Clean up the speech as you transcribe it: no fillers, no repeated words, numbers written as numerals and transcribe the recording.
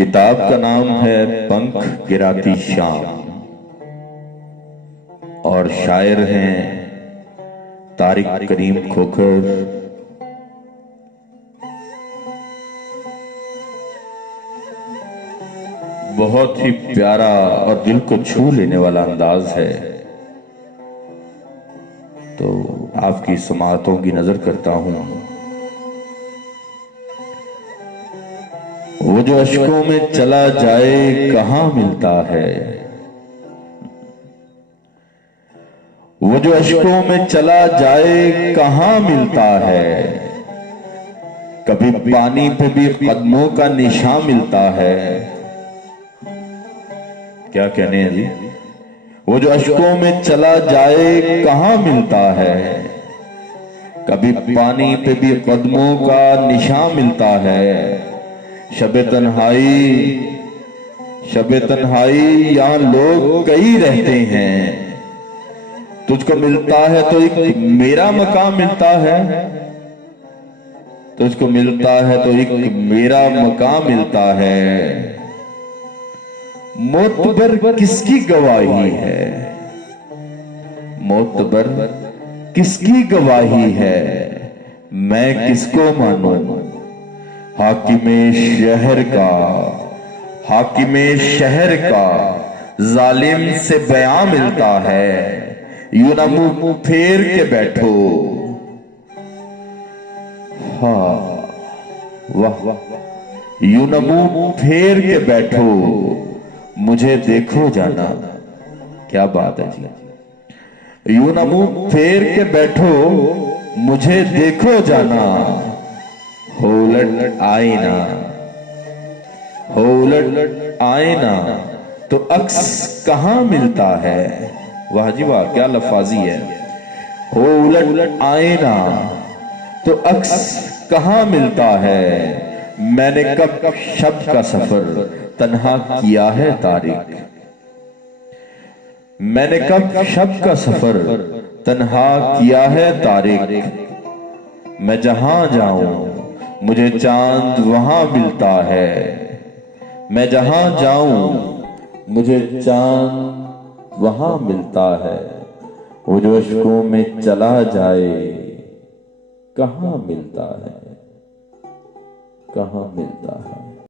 किताब का नाम है पंख गिराती शाम और शायर हैं तारिक करीम खोखर। बहुत ही प्यारा और दिल को छू लेने वाला अंदाज है। तो आपकी समाअतों की नजर करता हूं। वो जो अश्कों में चला जाए कहां मिलता है, वो जो अश्कों में चला जाए कहां मिलता है। कभी पानी पे भी कदमों का निशान मिलता है। क्या कहने हैं जी। वो जो अश्कों में चला जाए कहां मिलता है, कभी पानी पे भी कदमों का निशान मिलता है। शबे तन्हाई यहां लोग कई रहते हैं। तुझको मिलता है तो एक मेरा मकाम मिलता है, तुझको मिलता है तो एक मेरा मकाम मिलता है। मोतबर किसकी गवाही है, मोतबर किसकी गवाही है। मैं किसको मानूं, हाकिमे शहर का, हाकिमे शहर का जालिम से बयां मिलता है। यूं ना मुंह फेर के बैठो। हाँ वाह, यूं ना मुंह फेर के बैठो, मुझे देखो जाना। क्या बात है जी। यूं ना मुंह फेर के बैठो, मुझे देखो जाना। हो उलट आईना, हो उलट आईना तो अक्स कहां मिलता है। वाह जी वाह, क्या लफाजी है। हो उलट आईना तो अक्स कहां मिलता है। मैंने कब शब्द का सफर तन्हा किया है तारीख, मैंने कब शब्द का सफर तन्हा किया है तारीख। मैं जहां जाऊं मुझे चांद वहां मिलता है। मैं जहां जाऊं मुझे चांद वहां मिलता है। वो जो अश्कों में चला जाए कहां मिलता है, कहां मिलता है।